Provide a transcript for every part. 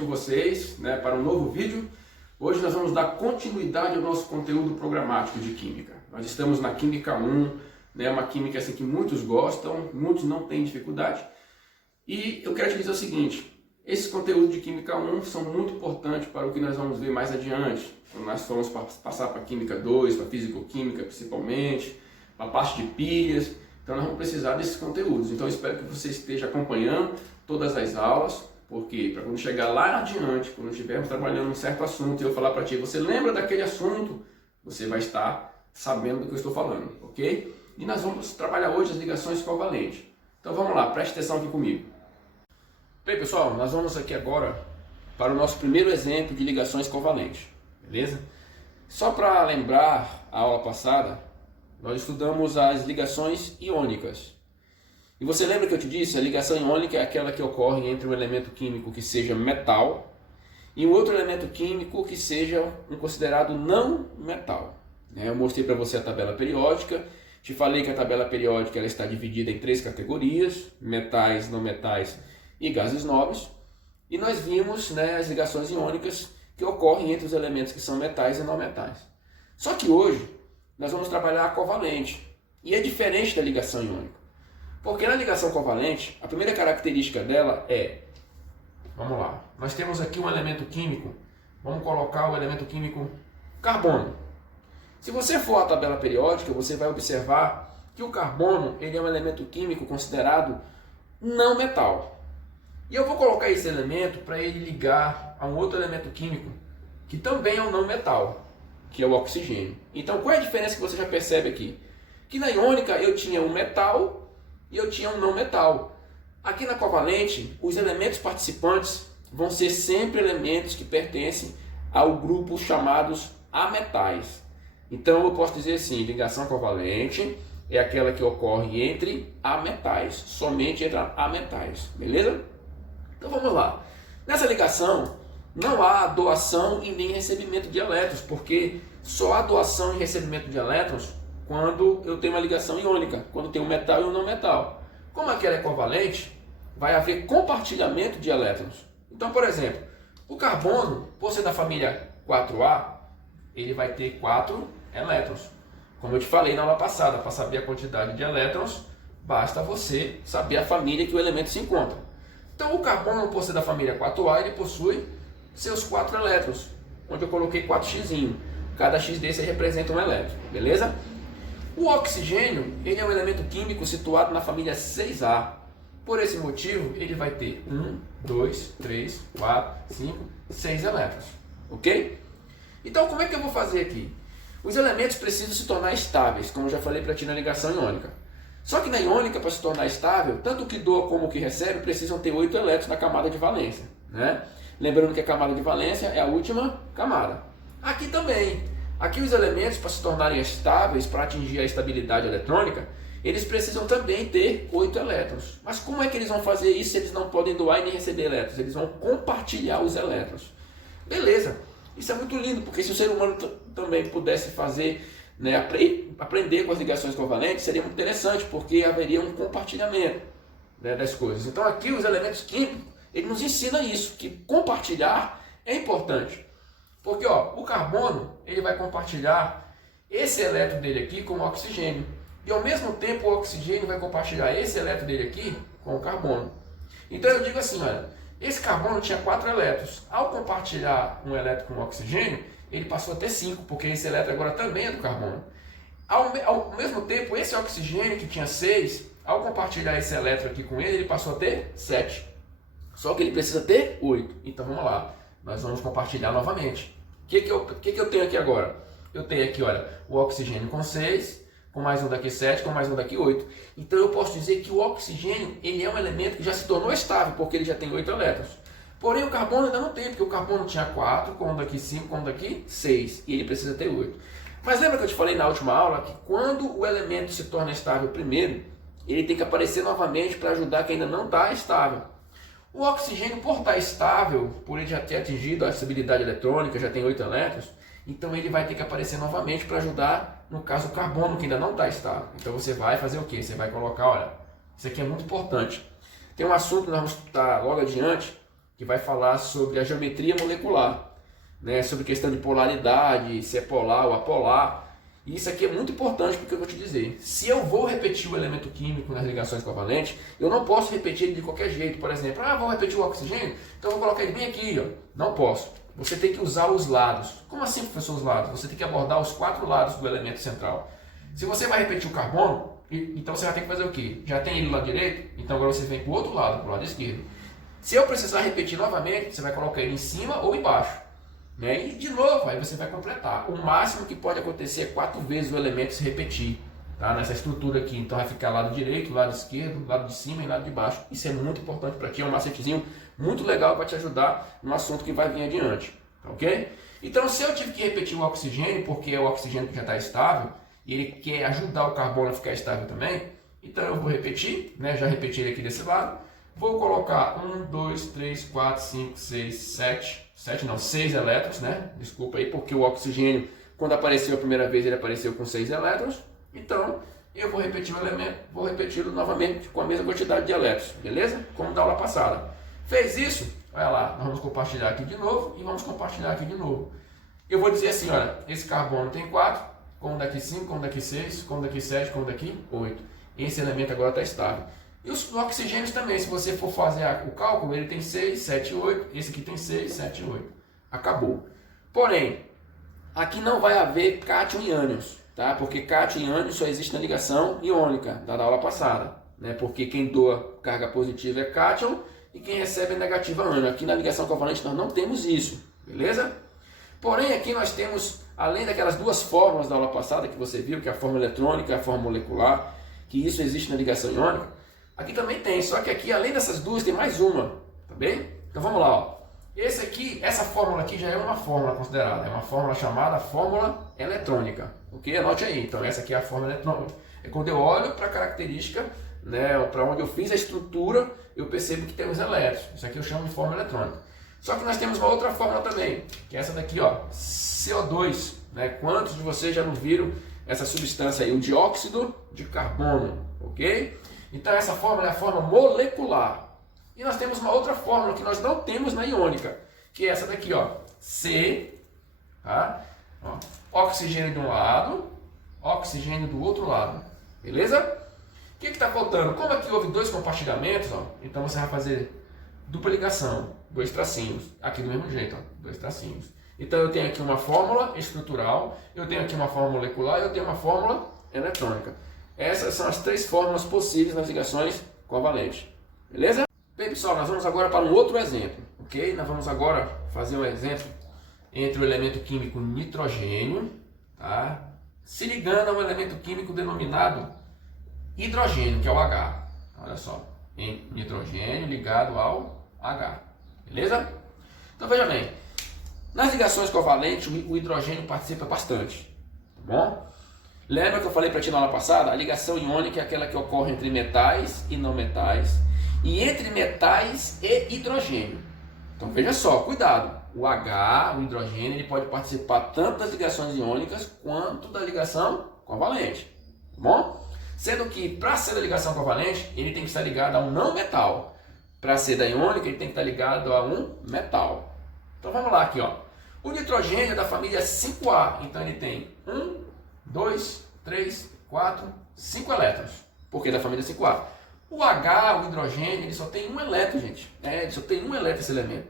com vocês, né, para um novo vídeo. Hoje nós vamos dar continuidade ao nosso conteúdo programático de Química. Nós estamos na Química 1, né, uma química assim, que muitos gostam, muitos não têm dificuldade. E eu quero te dizer o seguinte, esses conteúdos de Química 1 são muito importantes para o que nós vamos ver mais adiante. Quando nós formos passar para Química 2, para Físico-Química principalmente, para a parte de pilhas. Então nós vamos precisar desses conteúdos. Então eu espero que você esteja acompanhando todas as aulas, porque para quando chegar lá adiante, quando estivermos trabalhando um certo assunto e eu falar para ti, você lembra daquele assunto, você vai estar sabendo do que eu estou falando, ok? E nós vamos trabalhar hoje as ligações covalentes. Então vamos lá, preste atenção aqui comigo. Bem pessoal, nós vamos aqui agora para o nosso primeiro exemplo de ligações covalentes, beleza? Só para lembrar a aula passada, nós estudamos as ligações iônicas. E você lembra que eu te disse, a ligação iônica é aquela que ocorre entre um elemento químico que seja metal e um outro elemento químico que seja considerado não metal. Eu mostrei para você a tabela periódica, te falei que a tabela periódica ela está dividida em 3 categorias, metais, não metais e gases nobres. E nós vimos, né, as ligações iônicas que ocorrem entre os elementos que são metais e não metais. Só que hoje nós vamos trabalhar a covalente, e é diferente da ligação iônica. Porque na ligação covalente, a primeira característica dela é, vamos lá, nós temos aqui um elemento químico, vamos colocar o elemento químico carbono. Se você for à tabela periódica, você vai observar que o carbono ele é um elemento químico considerado não metal. E eu vou colocar esse elemento para ele ligar a um outro elemento químico, que também é um não metal, que é o oxigênio. Então qual é a diferença que você já percebe aqui? Que na iônica eu tinha um metal e eu tinha um não metal. Aqui na covalente, os elementos participantes vão ser sempre elementos que pertencem ao grupo chamados ametais. Então eu posso dizer assim, ligação covalente é aquela que ocorre entre ametais, somente entre ametais, beleza? Então vamos lá. Nessa ligação não há doação e nem recebimento de elétrons, porque só há doação e recebimento de elétrons quando eu tenho uma ligação iônica, quando tem um metal e um não metal. Como aquela é covalente, vai haver compartilhamento de elétrons. Então, por exemplo, o carbono, por ser da família 4A, ele vai ter 4 elétrons. Como eu te falei na aula passada, para saber a quantidade de elétrons, basta você saber a família que o elemento se encontra. Então, o carbono, por ser da família 4A, ele possui seus 4 elétrons, onde eu coloquei 4x. Cada x desse representa um elétron, beleza? O oxigênio ele é um elemento químico situado na família 6A. Por esse motivo, ele vai ter 1, 2, 3, 4, 5, 6 elétrons. Ok? Então, como é que eu vou fazer aqui? Os elementos precisam se tornar estáveis, como eu já falei para ti na ligação iônica. Só que na iônica, para se tornar estável, tanto o que doa como o que recebe precisam ter 8 elétrons na camada de valência, né? Lembrando que a camada de valência é a última camada. Aqui também. Aqui os elementos, para se tornarem estáveis, para atingir a estabilidade eletrônica, eles precisam também ter 8 elétrons. Mas como é que eles vão fazer isso se eles não podem doar e nem receber elétrons? Eles vão compartilhar os elétrons. Beleza, isso é muito lindo, porque se o ser humano também pudesse fazer, né, aprender com as ligações covalentes, seria muito interessante, porque haveria um compartilhamento, né, das coisas. Então aqui os elementos químicos, ele nos ensina isso, que compartilhar é importante. Porque ó, o carbono ele vai compartilhar esse elétron dele aqui com o oxigênio. E ao mesmo tempo o oxigênio vai compartilhar esse elétron dele aqui com o carbono. Então eu digo assim, olha, esse carbono tinha 4 elétrons. Ao compartilhar um elétron com o oxigênio, ele passou a ter 5, porque esse elétron agora também é do carbono. Ao mesmo tempo, esse oxigênio que tinha 6, ao compartilhar esse elétron aqui com ele, ele passou a ter 7. Só que ele precisa ter 8. Então vamos lá. Nós vamos compartilhar novamente. O que eu tenho aqui agora? Eu tenho aqui, olha, o oxigênio com 6, com mais um daqui 7, com mais um daqui 8. Então eu posso dizer que o oxigênio ele é um elemento que já se tornou estável, porque ele já tem 8 elétrons. Porém o carbono ainda não tem, porque o carbono tinha 4, com um daqui 5, com um daqui 6, e ele precisa ter 8. Mas lembra que eu te falei na última aula que quando o elemento se torna estável primeiro, ele tem que aparecer novamente para ajudar quem ainda não está estável. O oxigênio, por estar estável, por ele já ter atingido a estabilidade eletrônica, já tem 8 elétrons, então ele vai ter que aparecer novamente para ajudar, no caso, o carbono, que ainda não está estável. Então você vai fazer o quê? Você vai colocar, olha, isso aqui é muito importante. Tem um assunto que nós vamos estar logo adiante, que vai falar sobre a geometria molecular, né? Sobre questão de polaridade, se é polar ou apolar. E isso aqui é muito importante porque eu vou te dizer, se eu vou repetir o elemento químico nas ligações covalentes, eu não posso repetir ele de qualquer jeito. Por exemplo, vou repetir o oxigênio, então eu vou colocar ele bem aqui, ó. Não posso. Você tem que usar os lados. Como assim, professor, os lados? Você tem que abordar os 4 lados do elemento central. Se você vai repetir o carbono, então você vai ter que fazer o quê? Já tem ele do lado direito, então agora você vem para o outro lado, para o lado esquerdo. Se eu precisar repetir novamente, você vai colocar ele em cima ou embaixo. Né? E de novo, aí você vai completar. O máximo que pode acontecer é 4 vezes o elemento se repetir, tá? Nessa estrutura aqui. Então vai ficar lado direito, lado esquerdo, lado de cima e lado de baixo. Isso é muito importante para ti, é um macetezinho muito legal para te ajudar no assunto que vai vir adiante. Ok? Então se eu tive que repetir o oxigênio, porque é o oxigênio que já está estável, e ele quer ajudar o carbono a ficar estável também, então eu vou repetir, né? Já repeti ele aqui desse lado. Vou colocar 1, 2, 3, 4, 5, 6, 7, 6 elétrons, né? Desculpa aí, porque o oxigênio, quando apareceu a primeira vez, ele apareceu com 6 elétrons. Então, eu vou repetir o elemento, vou repeti-lo novamente com a mesma quantidade de elétrons, beleza? Como da aula passada. Fez isso? Olha lá, nós vamos compartilhar aqui de novo e vamos compartilhar aqui de novo. Eu vou dizer assim, olha, esse carbono tem 4, como daqui 5, como daqui 6, como daqui 7, como daqui 8. Esse elemento agora está estável. E os oxigênios também, se você for fazer o cálculo, ele tem 6, 7, 8. Esse aqui tem 6, 7, 8. Acabou. Porém, aqui não vai haver cátion e ânions, tá? Porque cátion e ânion só existe na ligação iônica, da aula passada. Né? Porque quem doa carga positiva é cátion e quem recebe é negativa ânion. Aqui na ligação covalente nós não temos isso, beleza? Porém, aqui nós temos, além daquelas 2 fórmulas da aula passada que você viu, que é a fórmula eletrônica e a fórmula molecular, que isso existe na ligação iônica, aqui também tem, só que aqui além dessas 2 tem mais uma, tá bem? Então vamos lá, ó. Esse aqui, essa fórmula aqui já é uma fórmula considerada, é uma fórmula chamada fórmula eletrônica, ok? Anote aí, então essa aqui é a fórmula eletrônica. É quando eu olho para a característica, né, para onde eu fiz a estrutura, eu percebo que tem os elétrons. Isso aqui eu chamo de fórmula eletrônica. Só que nós temos uma outra fórmula também, que é essa daqui, ó, CO2, né? Quantos de vocês já não viram essa substância aí, o dióxido de carbono, ok? Então essa fórmula é a fórmula molecular. E nós temos uma outra fórmula que nós não temos na iônica, que é essa daqui, ó, C, tá? Ó, oxigênio de um lado, oxigênio do outro lado, beleza? O que está faltando? Como aqui houve 2 compartilhamentos, ó, então você vai fazer dupla ligação, 2 tracinhos, aqui do mesmo jeito, ó, 2 tracinhos. Então eu tenho aqui uma fórmula estrutural, eu tenho aqui uma fórmula molecular e eu tenho uma fórmula eletrônica. Essas são as 3 fórmulas possíveis nas ligações covalentes. Beleza? Bem, pessoal, nós vamos agora para um outro exemplo. Ok? Nós vamos agora fazer um exemplo entre o elemento químico nitrogênio, tá? Se ligando a um elemento químico denominado hidrogênio, que é o H. Olha só. Em nitrogênio ligado ao H. Beleza? Então veja bem. Nas ligações covalentes, o hidrogênio participa bastante. Tá bom? Lembra que eu falei para ti na aula passada? A ligação iônica é aquela que ocorre entre metais e não metais e entre metais e hidrogênio. Então veja só, cuidado. O H, o hidrogênio, ele pode participar tanto das ligações iônicas quanto da ligação covalente. Tá bom? Sendo que para ser da ligação covalente, ele tem que estar ligado a um não metal. Para ser da iônica, ele tem que estar ligado a um metal. Então vamos lá aqui, ó. O nitrogênio é da família 5A, então ele tem 1, 2, 3, 4, 5 elétrons, porque é da família 5A. O H, o hidrogênio, ele só tem 1 elétron, gente. Ele só tem 1 elétron esse elemento.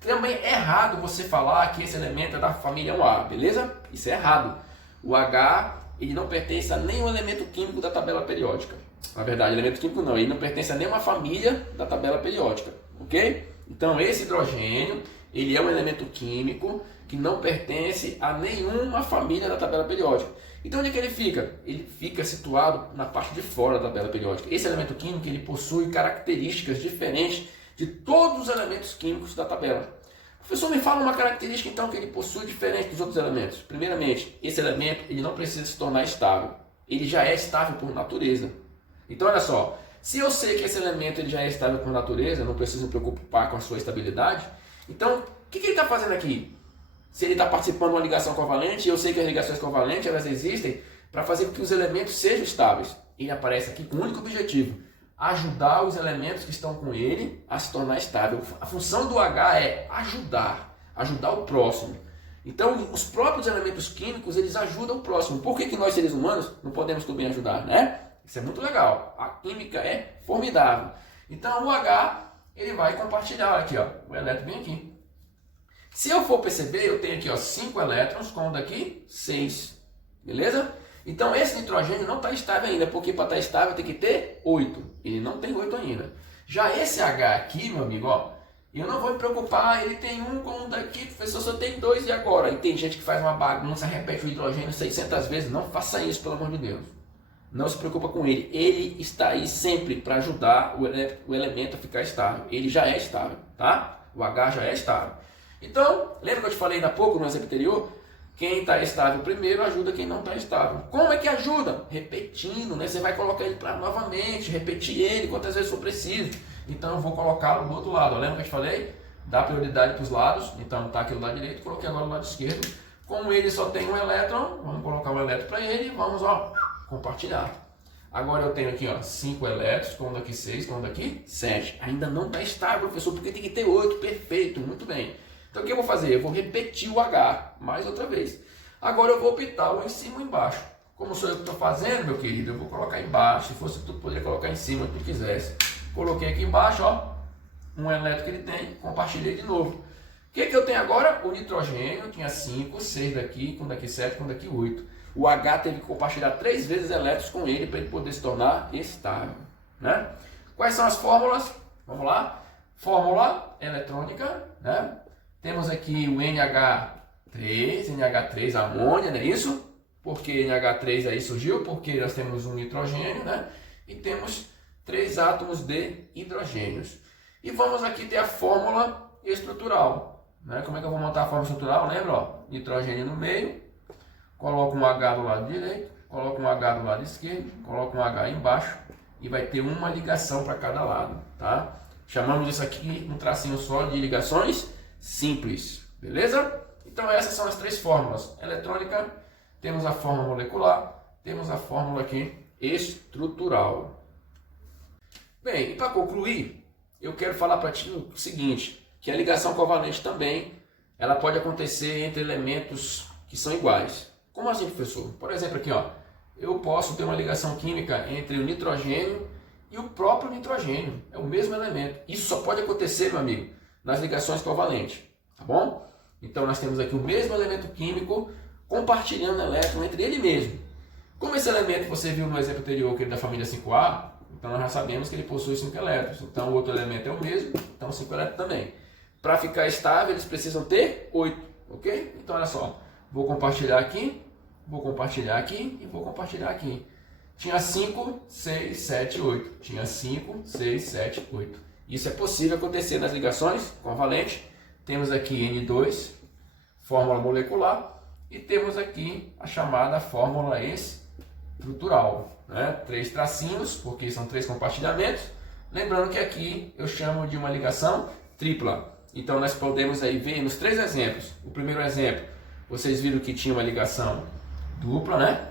Também é errado você falar que esse elemento é da família 1A, beleza? Isso é errado. O H, ele não pertence a nenhum elemento químico da tabela periódica. Na verdade, elemento químico não, ele não pertence a nenhuma família da tabela periódica, ok? Então esse hidrogênio, ele é um elemento químico que não pertence a nenhuma família da tabela periódica. Então onde é que ele fica? Ele fica situado na parte de fora da tabela periódica. Esse elemento químico ele possui características diferentes de todos os elementos químicos da tabela. Professor, me fala uma característica então que ele possui diferente dos outros elementos. Primeiramente, esse elemento ele não precisa se tornar estável. Ele já é estável por natureza. Então olha só, se eu sei que esse elemento ele já é estável por natureza, eu não preciso me preocupar com a sua estabilidade, então o que ele está fazendo aqui? Se ele está participando de uma ligação covalente, eu sei que as ligações covalentes elas existem para fazer com que os elementos sejam estáveis. Ele aparece aqui com um único objetivo, ajudar os elementos que estão com ele a se tornar estável. A função do H é ajudar o próximo. Então, os próprios elementos químicos, eles ajudam o próximo. Por que nós, seres humanos, não podemos também ajudar, né? Isso é muito legal. A química é formidável. Então, o H, ele vai compartilhar aqui, ó, o elétron bem aqui. Se eu for perceber, eu tenho aqui, ó, 5 elétrons, com daqui 6. Beleza? Então, esse nitrogênio não está estável ainda, porque para estar estável tem que ter 8. Ele não tem 8 ainda. Já esse H aqui, meu amigo, ó, eu não vou me preocupar, ele tem um com um daqui, professor, só tem 2 e agora? E tem gente que faz uma bagunça, repete o hidrogênio 600 vezes. Não faça isso, pelo amor de Deus. Não se preocupa com ele. Ele está aí sempre para ajudar o elemento a ficar estável. Ele já é estável, tá? O H já é estável. Então, lembra que eu te falei ainda há pouco no exemplo anterior? Quem está estável primeiro ajuda quem não está estável. Como é que ajuda? Repetindo, né? Você vai colocar ele para novamente, repetir ele quantas vezes for preciso. Então eu vou colocá-lo do outro lado. Lembra que eu te falei? Dá prioridade para os lados. Então está aqui do lado direito, coloquei agora do lado esquerdo. Como ele só tem um elétron, vamos colocar um elétron para ele e vamos, ó, compartilhar. Agora eu tenho aqui, ó, 5 elétrons, com um daqui 6, com um daqui 7. Ainda não está estável, professor, porque tem que ter 8. Perfeito, muito bem. Então o que eu vou fazer? Eu vou repetir o H mais outra vez. Agora eu vou optar o em cima ou embaixo. Como sou eu que estou fazendo, meu querido, eu vou colocar embaixo. Se fosse tu, poderia colocar em cima, se tu quisesse. Coloquei aqui embaixo, ó, um elétron que ele tem, compartilhei de novo. O que eu tenho agora? O nitrogênio, tinha 5, 6 daqui, com daqui 7, com daqui 8. O H teve que compartilhar 3 vezes elétrons com ele para ele poder se tornar estável, né? Quais são as fórmulas? Vamos lá. Fórmula eletrônica, né? Temos aqui o NH3, amônia, não é isso? Porque NH3 aí surgiu? Porque nós temos um nitrogênio, né? E temos 3 átomos de hidrogênios. E vamos aqui ter a fórmula estrutural, né? Como é que eu vou montar a fórmula estrutural? Lembra? Ó, nitrogênio no meio, coloco um H do lado direito, coloco um H do lado esquerdo, coloco um H embaixo e vai ter uma ligação para cada lado, tá? Chamamos isso aqui, um tracinho só, de ligações simples, beleza? Então essas são as 3 fórmulas. Eletrônica, temos a fórmula molecular, temos a fórmula aqui estrutural. Bem, e para concluir, eu quero falar para ti o seguinte, que a ligação covalente também, ela pode acontecer entre elementos que são iguais. Como assim, professor? Por exemplo aqui, ó, eu posso ter uma ligação química entre o nitrogênio e o próprio nitrogênio, é o mesmo elemento. Isso só pode acontecer, meu amigo, nas ligações covalentes, tá bom? Então nós temos aqui o mesmo elemento químico compartilhando elétron entre ele mesmo. Como esse elemento você viu no exemplo anterior, que ele é da família 5A, então nós já sabemos que ele possui 5 elétrons. Então o outro elemento é o mesmo, então 5 elétrons também. Para ficar estável eles precisam ter 8, ok? Então olha só, vou compartilhar aqui, vou compartilhar aqui e vou compartilhar aqui. Tinha 5, 6, 7, 8. Tinha 5, 6, 7, 8. Isso é possível acontecer nas ligações covalentes. Temos aqui N2, fórmula molecular, e temos aqui a chamada fórmula estrutural, né? 3 tracinhos, porque são 3 compartilhamentos. Lembrando que aqui eu chamo de uma ligação tripla. Então nós podemos aí ver nos 3 exemplos. O primeiro exemplo, vocês viram que tinha uma ligação dupla, né?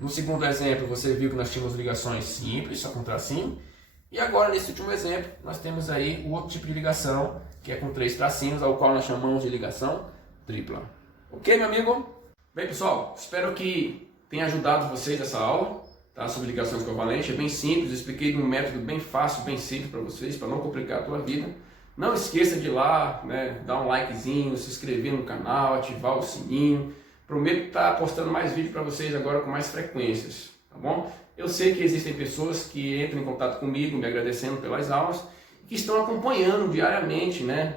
No segundo exemplo, você viu que nós tínhamos ligações simples, só com tracinho. E agora, nesse último exemplo, nós temos aí o outro tipo de ligação, que é com 3 tracinhos, ao qual nós chamamos de ligação tripla. Ok, meu amigo? Bem, pessoal, espero que tenha ajudado vocês essa aula, tá? Sobre ligações covalentes. É bem simples, eu expliquei de um método bem fácil, bem simples para vocês, para não complicar a tua vida. Não esqueça de ir lá, né, dar um likezinho, se inscrever no canal, ativar o sininho. Prometo estar postando mais vídeos para vocês agora com mais frequências, tá bom? Eu sei que existem pessoas que entram em contato comigo, me agradecendo pelas aulas, que estão acompanhando diariamente, né,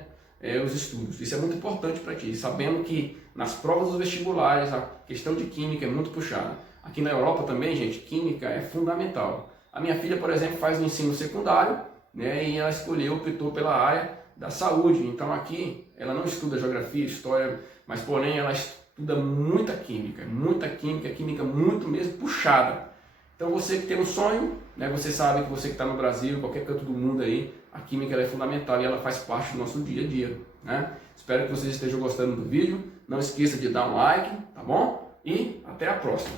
os estudos. Isso é muito importante para ti, sabendo que nas provas dos vestibulares a questão de química é muito puxada. Aqui na Europa também, gente, química é fundamental. A minha filha, por exemplo, faz o ensino secundário, né, e ela optou pela área da saúde. Então aqui ela não estuda geografia, história, mas porém ela estuda muita química muito mesmo puxada. Então você que tem um sonho, né, você sabe que você que está no Brasil, qualquer canto do mundo aí, a química ela é fundamental e ela faz parte do nosso dia a dia, né? Espero que vocês estejam gostando do vídeo. Não esqueça de dar um like, tá bom? E até a próxima.